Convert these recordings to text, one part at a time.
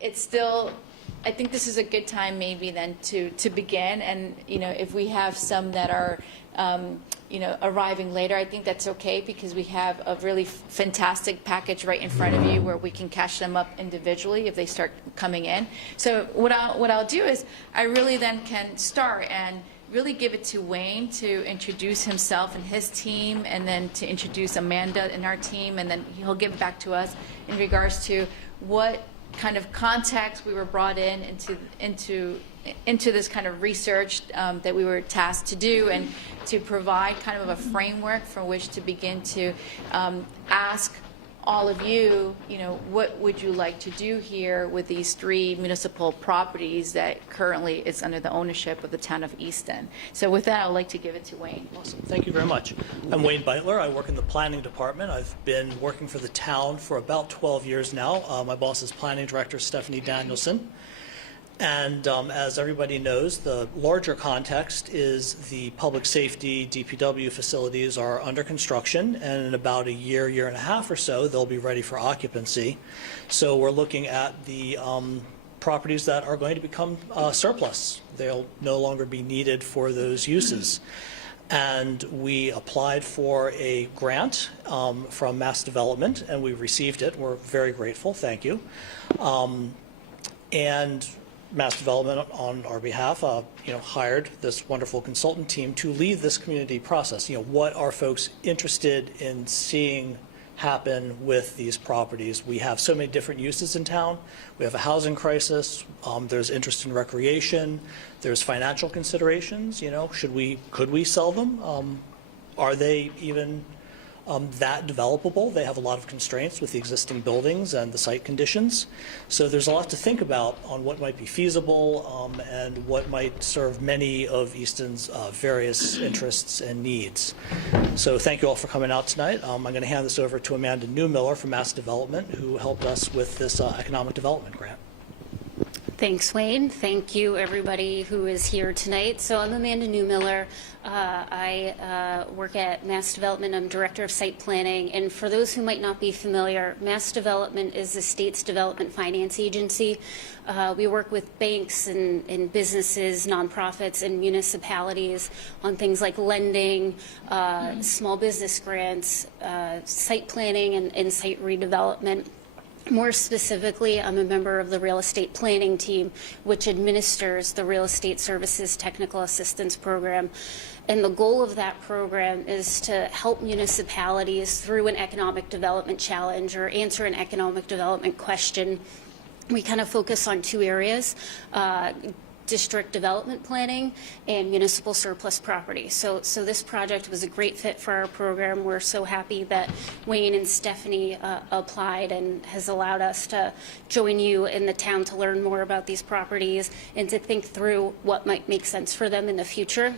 it's still, I think this is a good time maybe then to begin. And, if we have some that are, arriving later, I think that's okay, because we have a really fantastic package right in front of you where we can catch them up individually if they start coming in. So what I'll do is I really then can start and really give it to Wayne to introduce himself and his team, and then to introduce Amanda and our team, and then he'll give back to us in regards to what kind of context we were brought into this kind of research that we were tasked to do, and to provide kind of a framework from which to begin to ask all of you, what would you like to do here with these 3 municipal properties that currently is under the ownership of the Town of Easton. So with that, I'd like to give it to Wayne. Awesome. Thank you very much. I'm Wayne Beitler. I work in the planning department. I've been working for the town for about 12 years now. My boss is planning director Stephanie Danielson. And as everybody knows, the larger context is the public safety DPW facilities are under construction, and in about a year and a half or so, they'll be ready for occupancy. So we're looking at the properties that are going to become surplus. They'll no longer be needed for those uses. And we applied for a grant from Mass Development, and we received it. We're very grateful. Thank you. And Mass Development, on our behalf, hired this wonderful consultant team to lead this community process. What are folks interested in seeing happen with these properties? We have so many different uses in town. We have a housing crisis. There's interest in recreation. There's financial considerations. Could we sell them? Are they even that developable? They have a lot of constraints with the existing buildings and the site conditions. So there's a lot to think about on what might be feasible and what might serve many of Easton's various interests and needs. So thank you all for coming out tonight. I'm going to hand this over to Amanda Newmiller from Mass Development, who helped us with this economic development grant. Thanks, Wayne. Thank you, everybody who is here tonight. So I'm Amanda Newmiller. I work at Mass Development. I'm Director of Site Planning. And for those who might not be familiar, Mass Development is the state's development finance agency. We work with banks and businesses, nonprofits, and municipalities on things like lending, small business grants, site planning, and site redevelopment. More specifically, I'm a member of the real estate planning team, which administers the Real Estate Services Technical Assistance Program. And the goal of that program is to help municipalities through an economic development challenge or answer an economic development question. We kind of focus on 2 areas. District development planning and municipal surplus property. So this project was a great fit for our program. We're so happy that Wayne and Stephanie applied and has allowed us to join you in the town to learn more about these properties and to think through what might make sense for them in the future.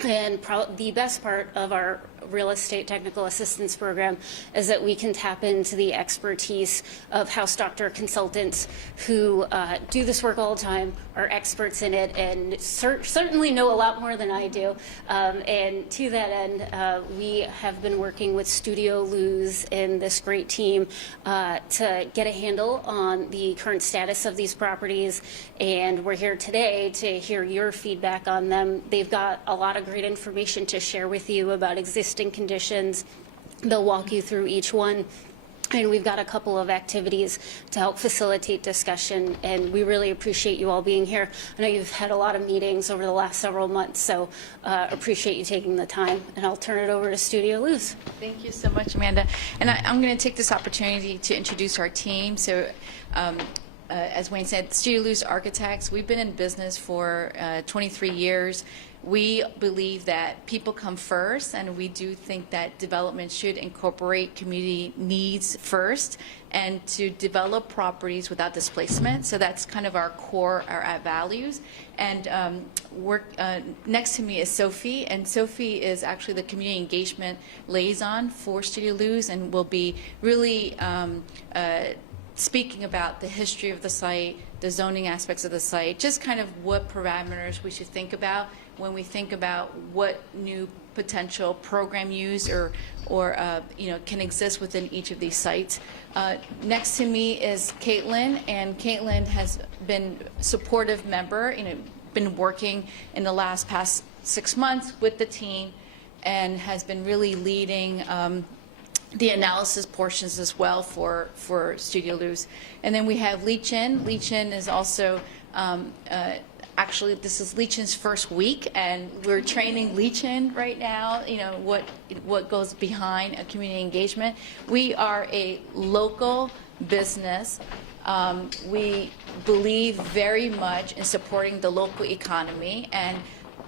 And the best part of our real estate technical assistance program is that we can tap into the expertise of house doctor consultants who do this work all the time, are experts in it, and certainly know a lot more than I do. And to that end, we have been working with Studio Luz and this great team to get a handle on the current status of these properties. And we're here today to hear your feedback on them. They've got a lot of great information to share with you about existing conditions. They'll walk you through each one. And we've got a couple of activities to help facilitate discussion, and we really appreciate you all being here. I know you've had a lot of meetings over the last several months, so appreciate you taking the time. And I'll turn it over to Studio Luz. Thank you so much, Amanda. And I'm going to take this opportunity to introduce our team. So as Wayne said, Studio Luz Architects, we've been in business for 23 years. We believe that people come first, and we do think that development should incorporate community needs first and to develop properties without displacement. So that's kind of our core, our values. And next to me is Sophie, and Sophie is actually the community engagement liaison for Studio Luz, and will be really speaking about the history of the site, the zoning aspects of the site, just kind of what parameters we should think about when we think about what new potential program use or can exist within each of these sites. Next to me is Caitlin, and Caitlin has been a supportive member, been working in the past 6 months with the team and has been really leading the analysis portions as well for Studio Luz. And then we have Lee Chin. Lee Chin is also, actually this is Lee Chin's first week, and we're training Lee Chin right now, what goes behind a community engagement. We are a local business. We believe very much in supporting the local economy, and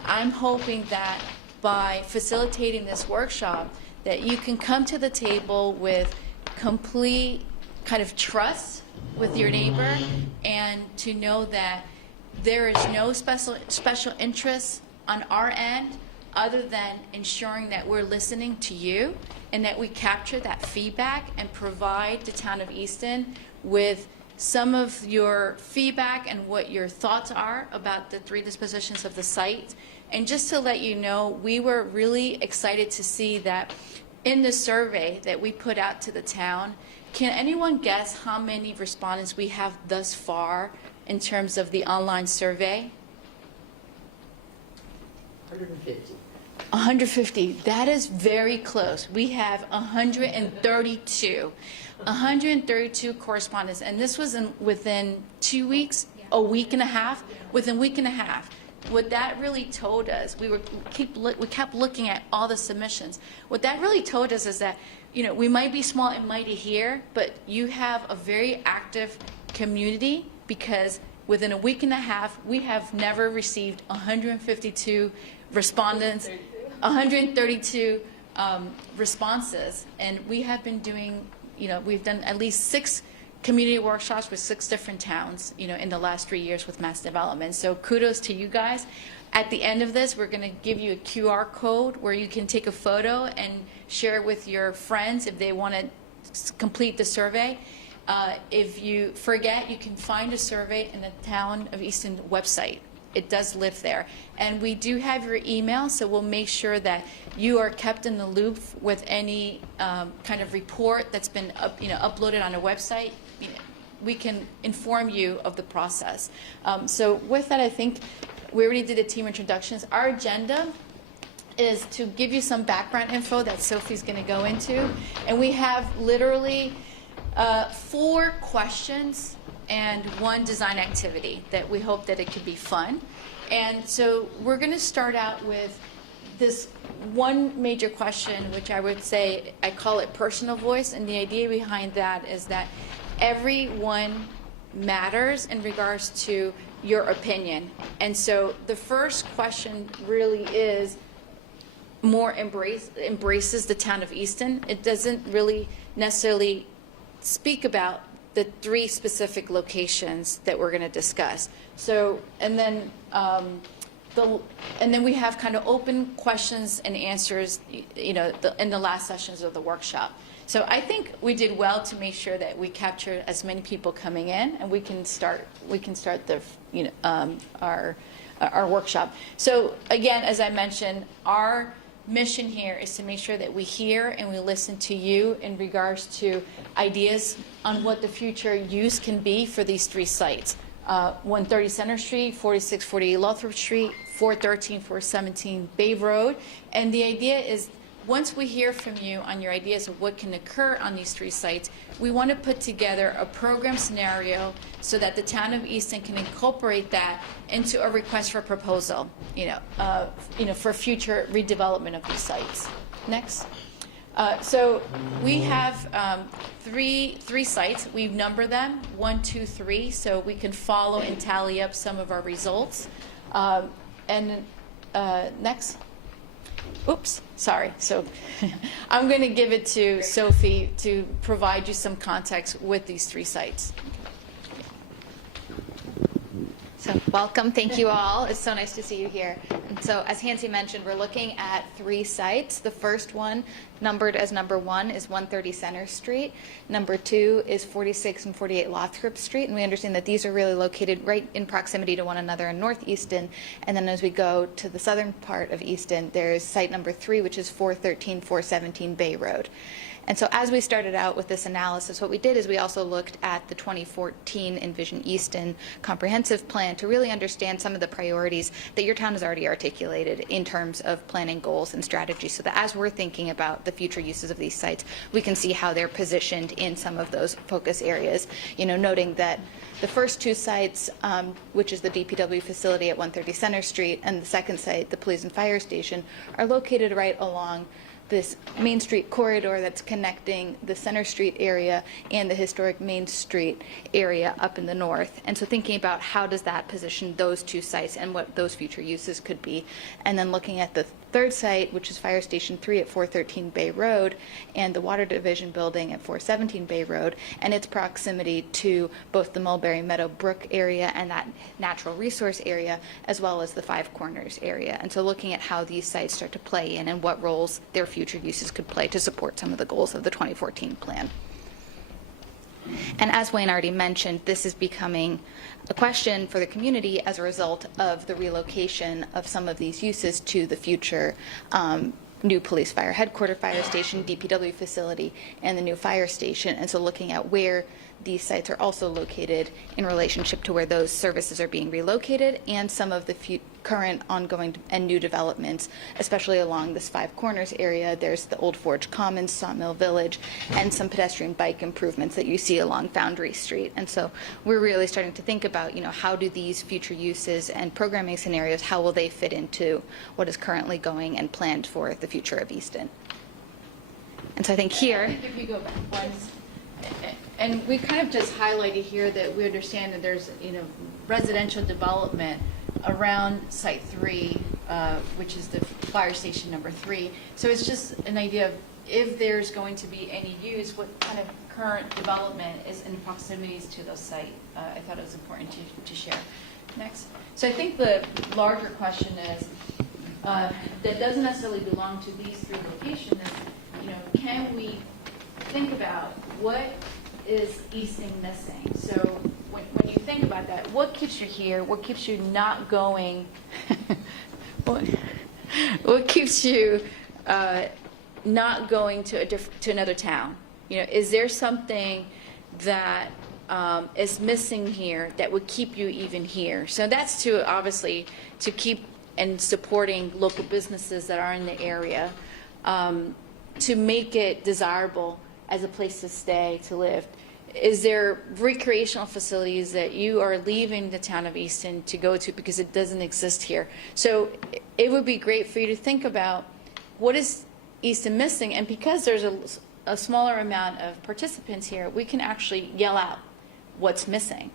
I'm hoping that by facilitating this workshop that you can come to the table with complete kind of trust with your neighbor, and to know that there is no special interest on our end other than ensuring that we're listening to you and that we capture that feedback and provide the Town of Easton with some of your feedback and what your thoughts are about the 3 dispositions of the site. And just to let you know, we were really excited to see that in the survey that we put out to the town, can anyone guess how many respondents we have thus far in terms of the online survey? 150. 150. That is very close. We have 132. 132 correspondents, and this was within 2 weeks, a week and a half. Within a week and a half, what that really told us, we kept looking at all the submissions. What that really told us is that we might be small and mighty here, but you have a very active community, because within a week and a half, we have never received 152 respondents, 132 responses, and we have been doing. We've done at least 6 community workshops with 6 different towns, in the last 3 years with mass development. So kudos to you guys. At the end of this, we're going to give you a QR code where you can take a photo and share it with your friends if they want to complete the survey. If you forget, you can find a survey in the Town of Easton website. It does live there. And we do have your email, so we'll make sure that you are kept in the loop with any kind of report that's been uploaded on a website. We can inform you of the process. So with that, I think we already did the team introductions. Our agenda is to give you some background info that Sophie's going to go into. And we have literally 4 questions and 1 design activity that we hope that it could be fun. And so we're going to start out with this one major question, which I would say, I call it personal voice. And the idea behind that is that everyone matters in regards to your opinion. And so the first question really is more embraces the Town of Easton. It doesn't really necessarily speak about the 3 specific locations that we're going to discuss. So, and then we have kind of open questions and answers, in the last sessions of the workshop. So I think we did well to make sure that we captured as many people coming in, and we can start the our workshop. So again, as I mentioned, our mission here is to make sure that we hear and we listen to you in regards to ideas on what the future use can be for these 3 sites. 130 Center Street, 4648 Lothrop Street, 413, 417 Bay Road. And the idea is, once we hear from you on your ideas of what can occur on these 3 sites, we want to put together a program scenario so that the Town of Easton can incorporate that into a request for proposal, for future redevelopment of these sites. Next. So we have 3 sites. We've numbered them 1, 2, 3, so we can follow and tally up some of our results. Next. Oops, sorry. So I'm going to give it to Sophie to provide you some context with these 3 sites. So welcome, thank you all. It's so nice to see you here. And And so as Hansi mentioned, we're looking at 3 sites. The first one, numbered as number 1, is 130 Center Street. Number 2 is 46 and 48 Lothrop Street. And we understand that these are really located right in proximity to one another in North Easton. And then as we go to the southern part of Easton, there's site number 3, which is 413, 417 Bay Road. And so as we started out with this analysis, what we did is we also looked at the 2014 Envision Easton comprehensive plan to really understand some of the priorities that your town has already articulated in terms of planning goals and strategies, so that as we're thinking about the future uses of these sites, we can see how they're positioned in some of those focus areas. You know, noting that the first 2 sites, which is the DPW facility at 130 Center Street, and the second site, the police and fire station, are located right along this Main Street corridor that's connecting the Center Street area and the historic Main Street area up in the north. And so thinking about how does that position those 2 sites and what those future uses could be. And then looking at the third site, which is Fire Station 3 at 413 Bay Road, and the Water Division building at 417 Bay Road, and its proximity to both the Mulberry Meadow Brook area and that natural resource area, as well as the Five Corners area. And so looking at how these sites start to play in and what roles their future uses could play to support some of the goals of the 2014 plan. And as Wayne already mentioned, this is becoming a question for the community as a result of the relocation of some of these uses to the future new police fire headquarters, fire station, DPW facility, and the new fire station. And so looking at where these sites are also located in relationship to where those services are being relocated, and some of the current, ongoing, and new developments, especially along this Five Corners area. There's the Old Forge Commons, Sawmill Village, and some pedestrian bike improvements that you see along Foundry Street. And so we're really starting to think about, you know, how do these future uses and programming scenarios, how will they fit into what is currently going and planned for the future of Easton? And so I think here, If you go back once, and we kind of just highlighted here that we understand that there's, you know, residential development around Site 3, which is the fire station number 3. So it's just an idea of if there's going to be any use, what kind of current development is in proximities to those sites. I thought it was important to share. Next. So I think the larger question is, that doesn't necessarily belong to these 3 locations, is, you know, can we think about what is Easton missing? So when you think about that, what keeps you here? What keeps you not going? what keeps you not going to another town? You know, is there something that is missing here that would keep you even here? So that's to obviously to keep and supporting local businesses that are in the area, to make it desirable as a place to stay, to live. Is there recreational facilities that you are leaving the town of Easton to go to because it doesn't exist here? So it would be great for you to think about what is Easton missing, and because there's a smaller amount of participants here, we can actually yell out what's missing.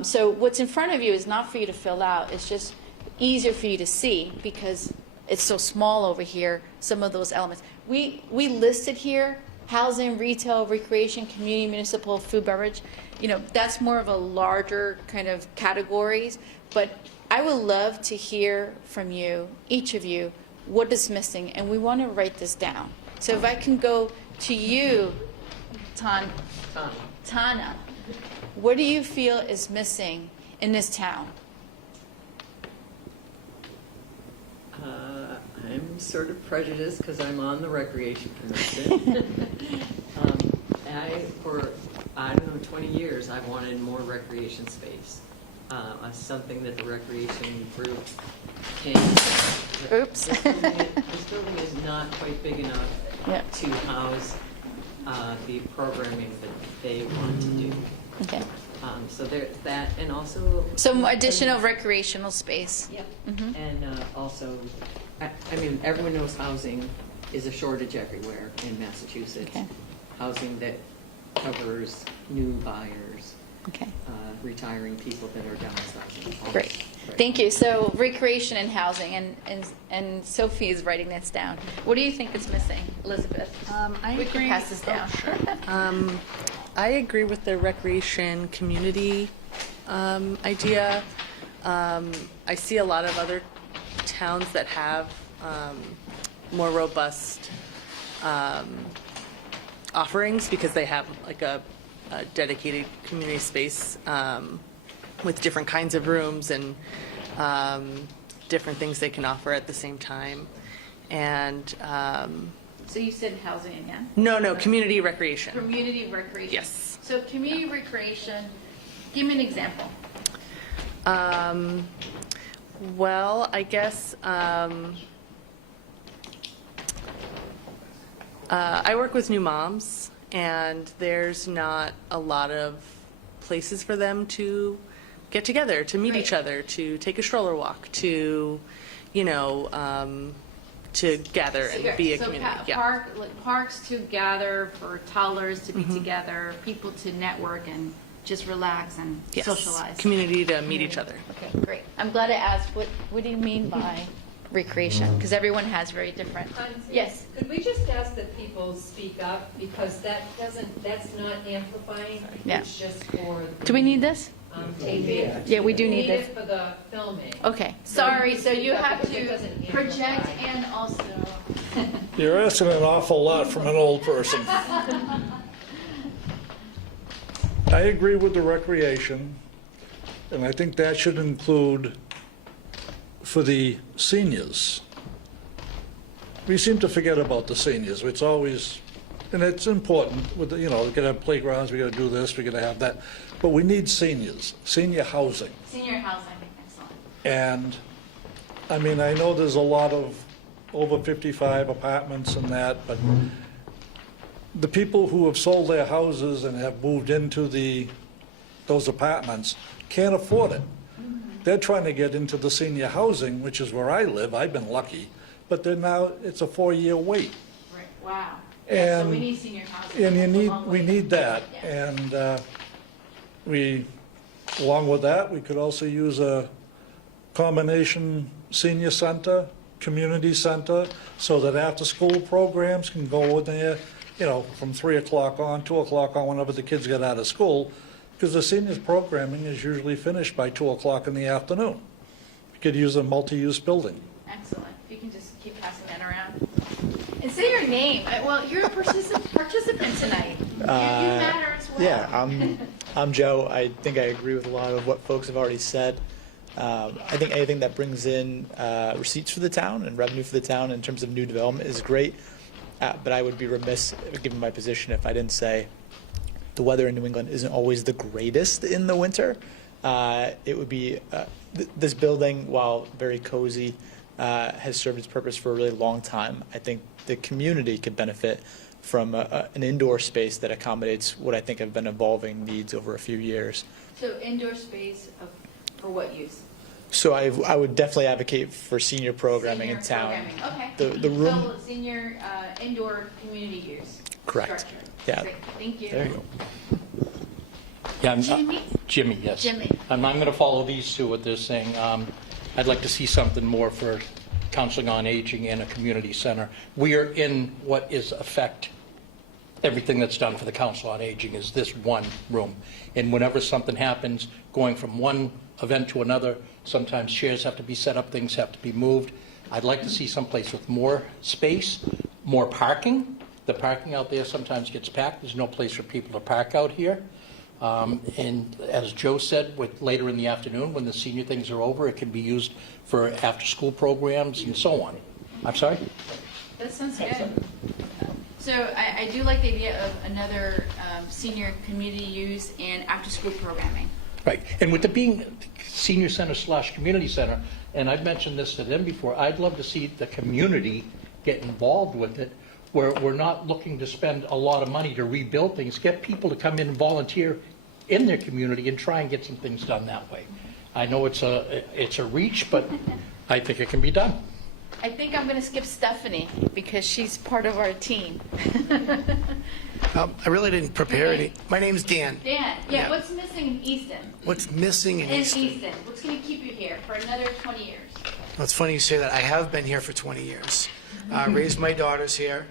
So what's in front of you is not for you to fill out, it's just easier for you to see because it's so small over here, some of those elements. We listed here housing, retail, recreation, community, municipal, food, beverage. You know, that's more of a larger kind of categories, but I would love to hear from you, each of you, what is missing, and we want to write this down. So if I can go to you, Tana, what do you feel is missing in this town? I'm sort of prejudiced because I'm on the Recreation Commission. For, I don't know, 20 years, I've wanted more recreation space. Something that the recreation group can. Oops. This building is not quite big enough to house the programming that they want to do. Okay. So there's that, and also Some additional recreational space. Yep. And also, I mean, everyone knows housing is a shortage everywhere in Massachusetts. Okay. Housing that covers new buyers, Okay. retiring people that are downsizing. Great. Right. Thank you. So recreation and housing, and Sophie is writing this down. What do you think is missing, Elizabeth? I We can agree. pass this down. I agree with the recreation community idea. I see a lot of other towns that have more robust offerings because they have like a dedicated community space with different kinds of rooms and different things they can offer at the same time. And So you said housing again? no, community recreation. Community recreation. Yes. So community recreation, give me an example. Well, I guess I work with new moms, and there's not a lot of places for them to get together, to meet each other, to take a stroller walk, to, you know, to gather and be a community. Yeah. Parks to gather for toddlers to be together, people to network and just relax and Yes. socialize. Community to meet each other. Okay, great. I'm glad I asked, what do you mean by recreation? Because everyone has very different. Yes. Could we just ask that people speak up, because that's not amplifying, Yeah. it's just for Do we need this? taping. Yeah, we do We need this. it for the filming. Okay, sorry, so you Speak up have if it to doesn't project amplify. and also. You're asking an awful lot from an old person. I agree with the recreation, and I think that should include for the seniors. We seem to forget about the seniors. It's always, and it's important, with the, you know, we're gonna have playgrounds, we're gonna do this, we're gonna have that, but we need seniors, senior housing. Senior housing, excellent. And, I mean, I know there's a lot of over 55 apartments and that, but the people who have sold their houses and have moved into those apartments can't afford it. They're trying to get into the senior housing, which is where I live. I've been lucky, but they're now, it's a 4-year wait. Right, wow. Yeah, so And- we need senior housing. And That's a long we way. need that. Yeah. And we, along with that, we could also use a combination senior center, community center, so that after-school programs can go in there, you know, from 3 o'clock on, 2 o'clock on, whenever the kids get out of school, because the seniors programming is usually finished by 2 o'clock in the afternoon. You could use a multi-use building. Excellent. If you can just keep passing that around. And say your name. Well, you're a participant tonight. You matter as well. Yeah, I'm Joe. I think I agree with a lot of what folks have already said. I think anything that brings in receipts for the town and revenue for the town in terms of new development is great. But I would be remiss, given my position, if I didn't say the weather in New England isn't always the greatest in the winter. It would be, this building, while very cozy, has served its purpose for a really long time. I think the community could benefit from an indoor space that accommodates what I think have been evolving needs over a few years. So indoor space for what use? So I would definitely advocate for senior programming Senior in town. programming. Okay. The room. So senior indoor community use. Correct. Structure. Yeah. Great. Thank you. There you go. Yeah, Jimmy? Jimmy, yes. Jimmy. I'm going to follow these two what they're saying. I'd like to see something more for counseling on aging in a community center. We are in what is affect everything that's done for the Council on Aging is this one room. And whenever something happens, going from one event to another, sometimes chairs have to be set up, things have to be moved. I'd like to see someplace with more space, more parking. The parking out there sometimes gets packed. There's no place for people to park out here. And as Joe said, later in the afternoon, when the senior things are over, it can be used for after-school programs and so on. I'm sorry? That sounds good. So I do like the idea of another senior community use and after-school programming. Right, and with it being senior center / community center, and I've mentioned this to them before, I'd love to see the community get involved with it, where we're not looking to spend a lot of money to rebuild things, get people to come in and volunteer in their community and try and get some things done that way. I know it's a reach, but I think it can be done. I think I'm going to skip Stephanie because she's part of our team. I really didn't prepare any. My name's Dan. Dan, Yeah. what's missing in Easton? What's missing in Easton? What's going to keep you here for another 20 years? Well, it's funny you say that. I have been here for 20 years. Raised my daughters here.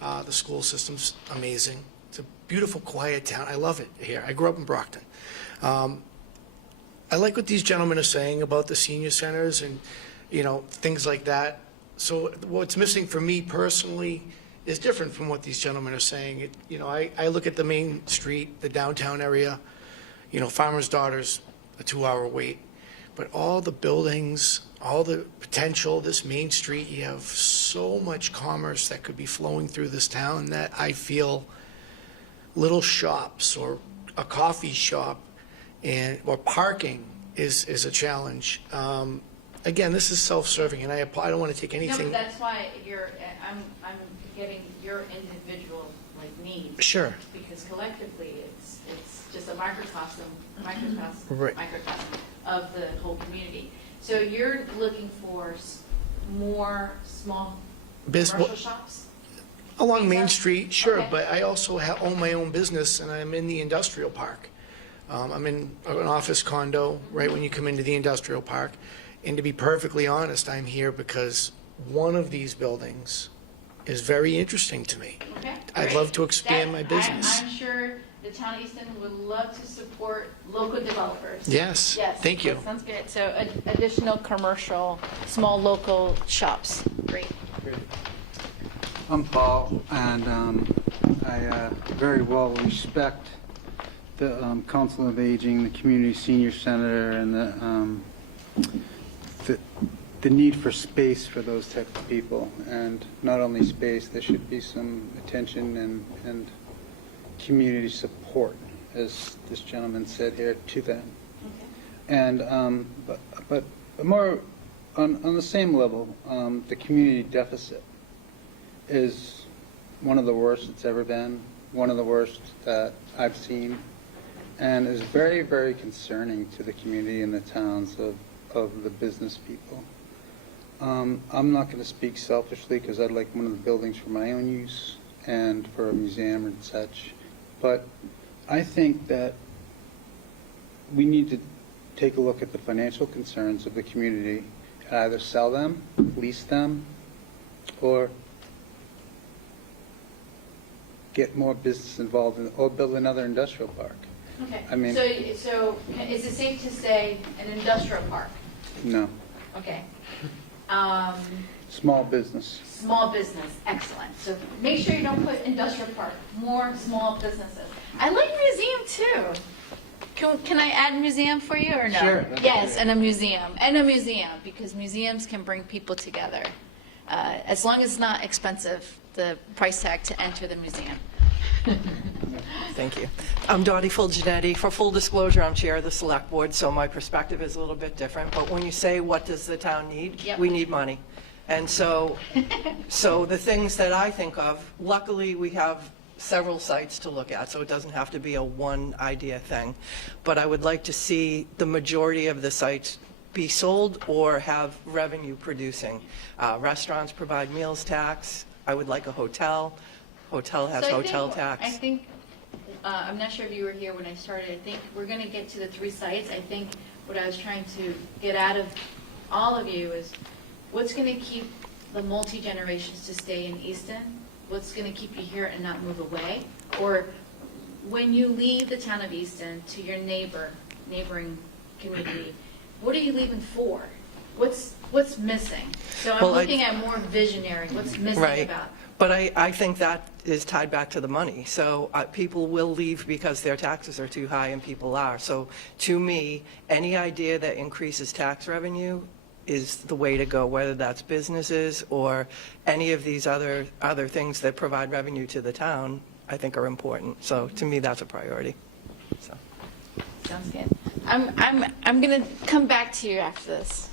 The school system's amazing. It's a beautiful, quiet town. I love it here. I grew up in Brockton. I like what these gentlemen are saying about the senior centers, and things like that. So what's missing for me personally is different from what these gentlemen are saying. I look at the main street, the downtown area, Farmer's Daughters, a 2-hour wait. But all the buildings, all the potential, this main street, you have so much commerce that could be flowing through this town that I feel little shops or a coffee shop or parking is a challenge. Again, this is self-serving, and I don't want to take No, anything. but that's why I'm getting your individual needs. Sure. Because collectively, it's just a microcosm Right. of the whole community. So you're looking for more small commercial shops? Along Main Retail? Street, sure, Okay. but I also own my own business, and I'm in the industrial park. I'm in an office condo right when you come into the industrial park. And to be perfectly honest, I'm here because one of these buildings is very interesting to me. Okay, I'd great. love to expand my business. I'm sure the town of Easton would love to support local developers. Yes, thank you. That sounds good. So additional commercial, small local shops. Great. I'm Paul, and I very well respect the Council of Aging, the Community Senior Center, and the need for space for those type of people. And not only space, there should be some attention and community support, as this gentleman said here, to them. And but more on the same level, the community deficit is one of the worst it's ever been, one of the worst that I've seen, and is very, very concerning to the community and the towns of the business people. I'm not going to speak selfishly because I'd like one of the buildings for my own use and for a museum and such, but I think that we need to take a look at the financial concerns of the community and either sell them, lease them, or get more business involved in, or build another industrial park. Okay. I mean- So is it safe to say an industrial park? No, Okay. small business. Small business, excellent. So make sure you don't put industrial park, more small businesses. I like museum too. Can I add museum for you or no? Sure. Yes, and a museum, because museums can bring people together. As long as it's not expensive, the price tag to enter the museum. Thank you. I'm Dottie Fulginetti. For full disclosure, I'm chair of the select board, so my perspective is a little bit different. But when you say, what does the town need? Yep. We need money. And so the things that I think of, luckily, we have several sites to look at, so it doesn't have to be a one idea thing. But I would like to see the majority of the sites be sold or have revenue producing. Restaurants provide meals tax. I would like a hotel. Hotel has So hotel tax. I think, I'm not sure if you were here when I started, I think we're going to get to the 3 sites. I think what I was trying to get out of all of you is what's going to keep the multi-generations to stay in Easton? What's going to keep you here and not move away? Or when you leave the town of Easton to your neighboring community, what are you leaving for? What's missing? So I'm Well, looking at more visionary, what's missing Right. about. But I think that is tied back to the money. So people will leave because their taxes are too high, and people are. So to me, any idea that increases tax revenue is the way to go, whether that's businesses or any of these other things that provide revenue to the town, I think are important. So to me, that's a priority. So. Sounds good. I'm going to come back to you after this,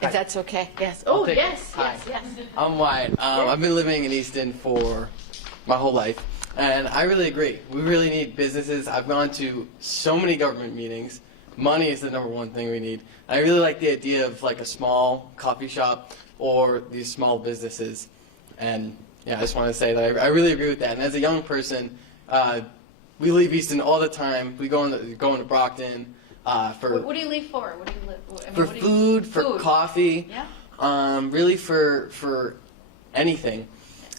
if that's okay. Yes. Oh, take it. yes, Hi. yes, yes. I'm Wyatt. I've been living in Easton for my whole life, and I really agree. We really need businesses. I've gone to so many government meetings. Money is the #1 thing we need. I really like the idea of like a small coffee shop or these small businesses. And yeah, I just want to say that I really agree with that. And as a young person, we leave Easton all the time. We go into Brockton for What do you leave for? What do you live? I mean, for what do you- food, for Food. coffee. Yeah. Really for anything.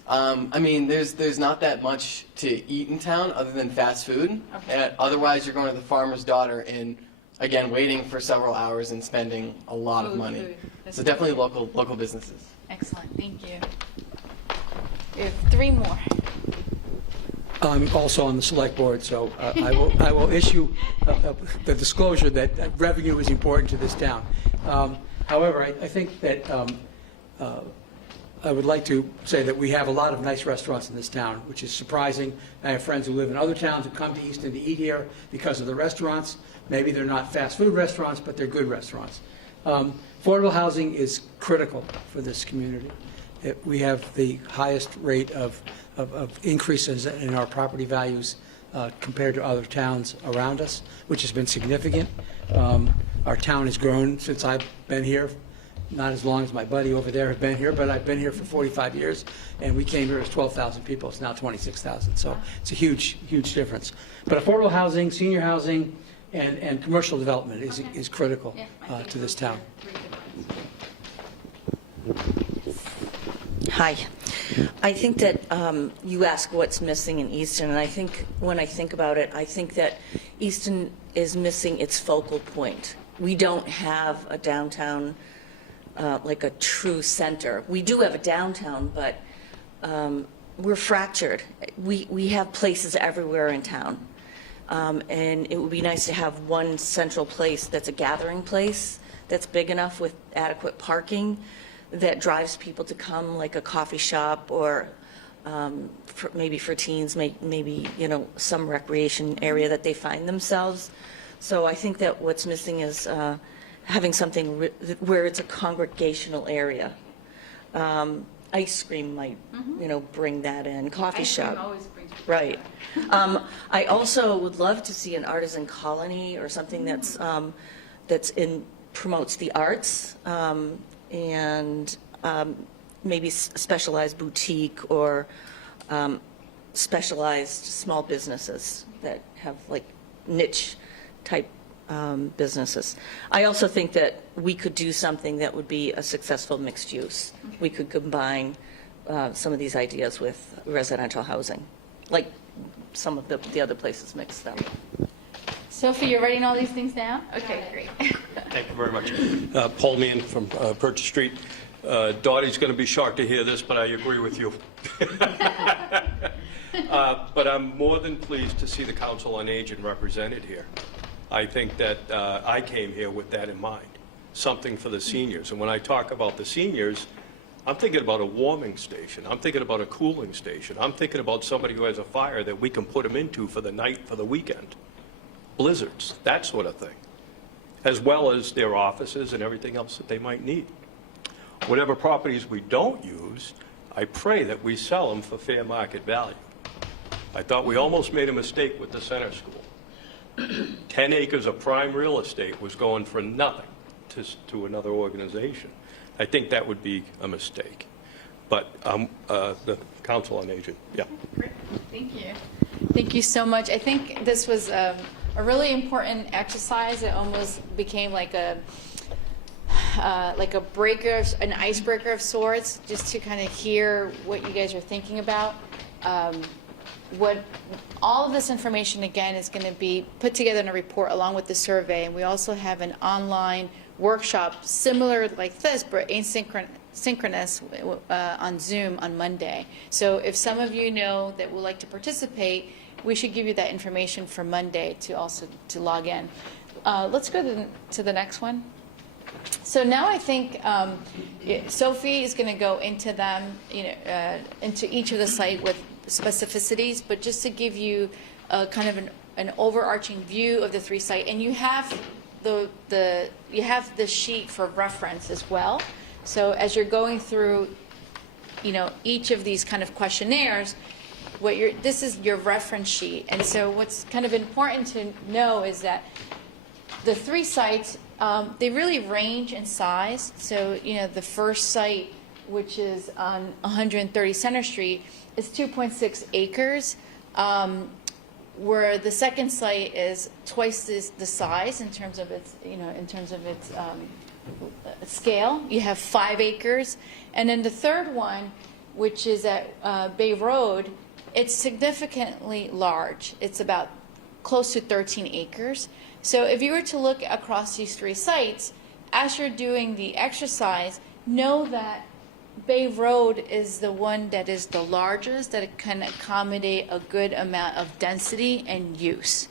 I mean, there's not that much to eat in town other than fast food. Okay. Otherwise, you're going to the Farmer's Daughter in again, waiting for several hours and spending a lot of money. Food. That's So definitely local businesses. Excellent, thank you. We have 3 more. I'm also on the select board, so I will issue the disclosure that revenue is important to this town. However, I think that I would like to say that we have a lot of nice restaurants in this town, which is surprising. I have friends who live in other towns who come to Easton to eat here because of the restaurants. Maybe they're not fast food restaurants, but they're good restaurants. Affordable housing is critical for this community. We have the highest rate of increases in our property values compared to other towns around us, which has been significant. Our town has grown since I've been here, not as long as my buddy over there has been here, but I've been here for 45 years, and we came here as 12,000 people. It's now 26,000, so it's a huge, huge difference. But affordable housing, senior housing, and commercial development is critical to this town. Hi. I think that you ask what's missing in Easton, and I think when I think about it, I think that Easton is missing its focal point. We don't have a downtown, like a true center. We do have a downtown, but we're fractured. We have places everywhere in town, and it would be nice to have one central place that's a gathering place that's big enough with adequate parking that drives people to come, like a coffee shop, or maybe for teens, maybe, you know, some recreation area that they find themselves. So I think that what's missing is having something where it's a congregational area. Ice cream might, you know, bring that in. Coffee shop. Ice cream always brings people Right. I also would love to see an artisan colony or something that's promotes the arts. And maybe specialized boutique or specialized small businesses that have like niche type businesses. I also think that we could do something that would be a successful mixed use. We could combine some of these ideas with residential housing, like some of the other places mix them. Sophie, you're writing all these things down? Okay, great. Thank you very much. Paul Meehan from Purchase Street. Dottie's going to be shocked to hear this, but I agree with you. But I'm more than pleased to see the Council on Aging represented here. I think that I came here with that in mind, something for the seniors. And when I talk about the seniors, I'm thinking about a warming station. I'm thinking about a cooling station. I'm thinking about somebody who has a fire that we can put them into for the night, for the weekend. Blizzards, that sort of thing, as well as their offices and everything else that they might need. Whatever properties we don't use, I pray that we sell them for fair market value. I thought we almost made a mistake with the center school. 10 acres of prime real estate was going for nothing to another organization. I think that would be a mistake. But the Council on Aging, yeah. Great. Thank you. Thank you so much. I think this was a really important exercise. It almost became like a breaker, an icebreaker of sorts, just to kind of hear what you guys are thinking about. What all of this information, again, is going to be put together in a report along with the survey, and we also have an online workshop similar like this, but asynchronous on Zoom on Monday. So if some of you know that would like to participate, we should give you that information for Monday to also to log in. Let's go to the next one. So now I think Sophie is going to go into them, into each of the site with specificities, but just to give you a kind of an overarching view of the 3 site, and you have the sheet for reference as well. So as you're going through, each of these kind of questionnaires, this is your reference sheet. And so what's kind of important to know is that the 3 sites, they really range in size. So, the first site, which is on 130 Center Street, is 2.6 acres, where the second site is twice the size in terms of its, scale. You have 5 acres. And then the third one, which is at Bay Road, it's significantly large. It's about close to 13 acres. So if you were to look across these 3 sites, as you're doing the exercise, know that Bay Road is the one that is the largest, that it can accommodate a good amount of density and use.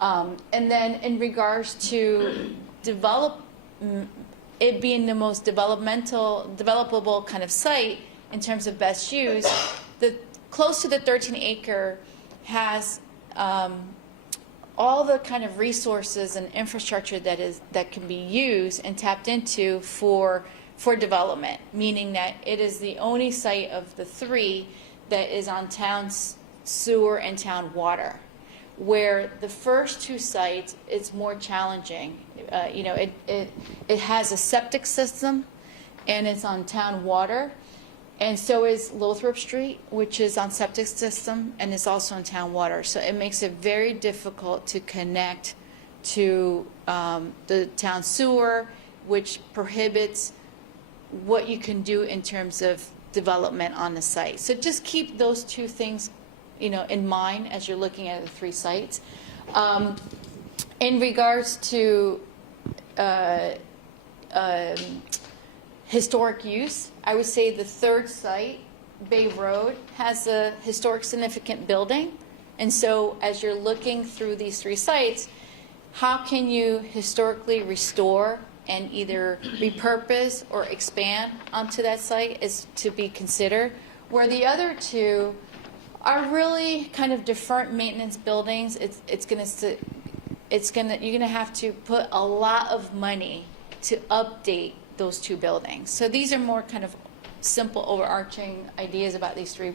And then in regards to it being the most developable kind of site in terms of best use, close to the 13-acre has all the kind of resources and infrastructure that can be used and tapped into for development, meaning that it is the only site of the 3 that is on town sewer and town water, where the first 2 sites, it's more challenging. It has a septic system, and it's on town water, and so is Lothrop Street, which is on septic system, and is also on town water. So it makes it very difficult to connect to the town sewer, which prohibits what you can do in terms of development on the site. So just keep those 2 things, in mind as you're looking at the 3 sites. In regards to historic use, I would say the 3rd site, Bay Road, has a historic significant building. And so as you're looking through these 3 sites, how can you historically restore and either repurpose or expand onto that site is to be considered. Where the other 2 are really kind of deferred maintenance buildings. You're gonna have to put a lot of money to update those 2 buildings. So these are more kind of simple overarching ideas about these three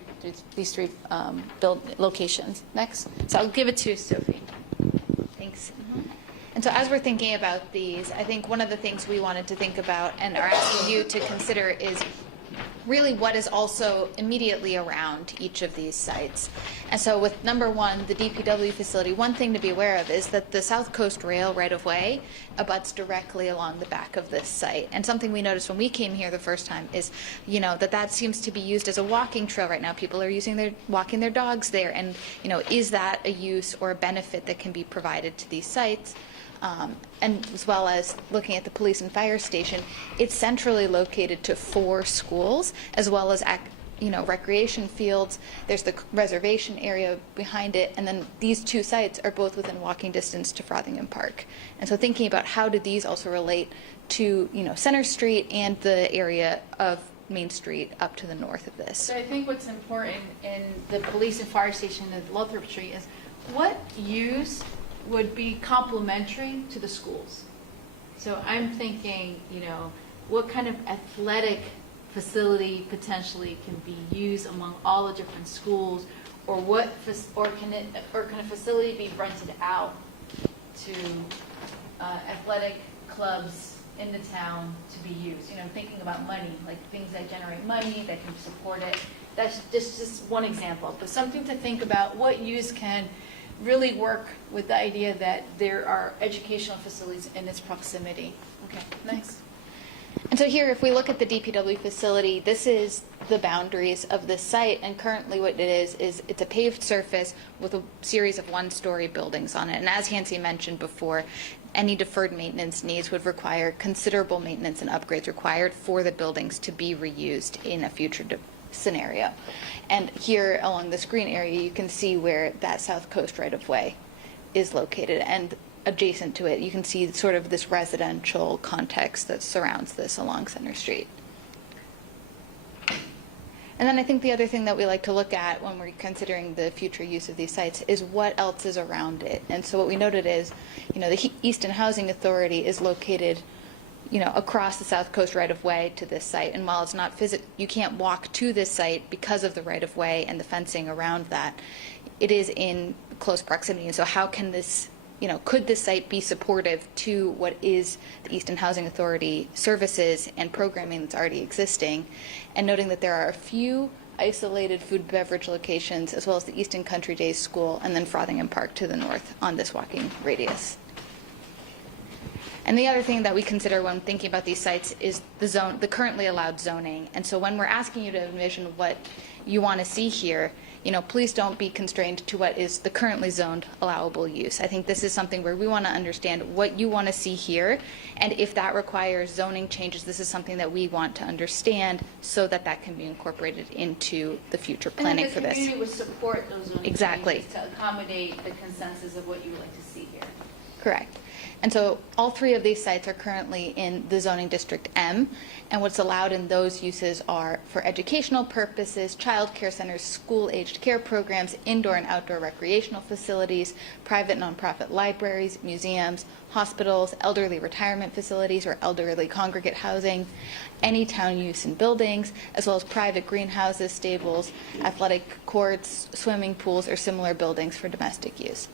locations. Next. So I'll give it to Sophie. Thanks. And so as we're thinking about these, I think one of the things we wanted to think about and are asking you to consider is really what is also immediately around each of these sites. And so with number 1, the DPW facility, one thing to be aware of is that the South Coast Rail right-of-way abuts directly along the back of this site. And something we noticed when we came here the first time is, that seems to be used as a walking trail right now. People are walking their dogs there. And, is that a use or a benefit that can be provided to these sites? And as well as looking at the police and fire station, it's centrally located to 4 schools, as well as recreation fields. There's the reservation area behind it, and then these 2 sites are both within walking distance to Frothingham Park. And so thinking about how do these also relate to Center Street and the area of Main Street up to the north of this. So I think what's important in the police and fire station at Lothrop Street is what use would be complementary to the schools. So I'm thinking, what kind of athletic facility potentially can be used among all the different schools, or can a facility be rented out to athletic clubs in the town to be used? Thinking about money, like things that generate money that can support it. That's just one example, but something to think about. What use can really work with the idea that there are educational facilities in its proximity. Okay, next. And so here, if we look at the DPW facility, this is the boundaries of this site, and currently what it is it's a paved surface with a series of 1-story buildings on it. And as Hansi mentioned before, any deferred maintenance needs would require considerable maintenance and upgrades required for the buildings to be reused in a future scenario. And here along this green area, you can see where that South Coast right-of-way is located. And adjacent to it, you can see sort of this residential context that surrounds this along Center Street. And then I think the other thing that we like to look at when we're considering the future use of these sites is what else is around it. And so what we noted is, the Easton Housing Authority is located across the South Coast right-of-way to this site. And while it's not you can't walk to this site because of the right-of-way and the fencing around that, it is in close proximity. And so how can this, could this site be supportive to what is the Easton Housing Authority services and programming that's already existing? And noting that there are a few isolated food and beverage locations, as well as the Easton Country Days School, and then Frothingham Park to the north on this walking radius. And the other thing that we consider when thinking about these sites is the currently allowed zoning. And so when we're asking you to envision what you want to see here, please don't be constrained to what is the currently zoned allowable use. I think this is something where we want to understand what you want to see here, and if that requires zoning changes, this is something that we want to understand so that that can be incorporated into the future planning for And then the this. community would support those zoning Exactly. changes to accommodate the consensus of what you would like to see here. Correct. And so all three of these sites are currently in the zoning district M, and what's allowed in those uses are for educational purposes, child care centers, school-aged care programs, indoor and outdoor recreational facilities, private nonprofit libraries, museums, hospitals, elderly retirement facilities or elderly congregate housing, any town use in buildings, as well as private greenhouses, stables, athletic courts, swimming pools, or similar buildings for domestic use.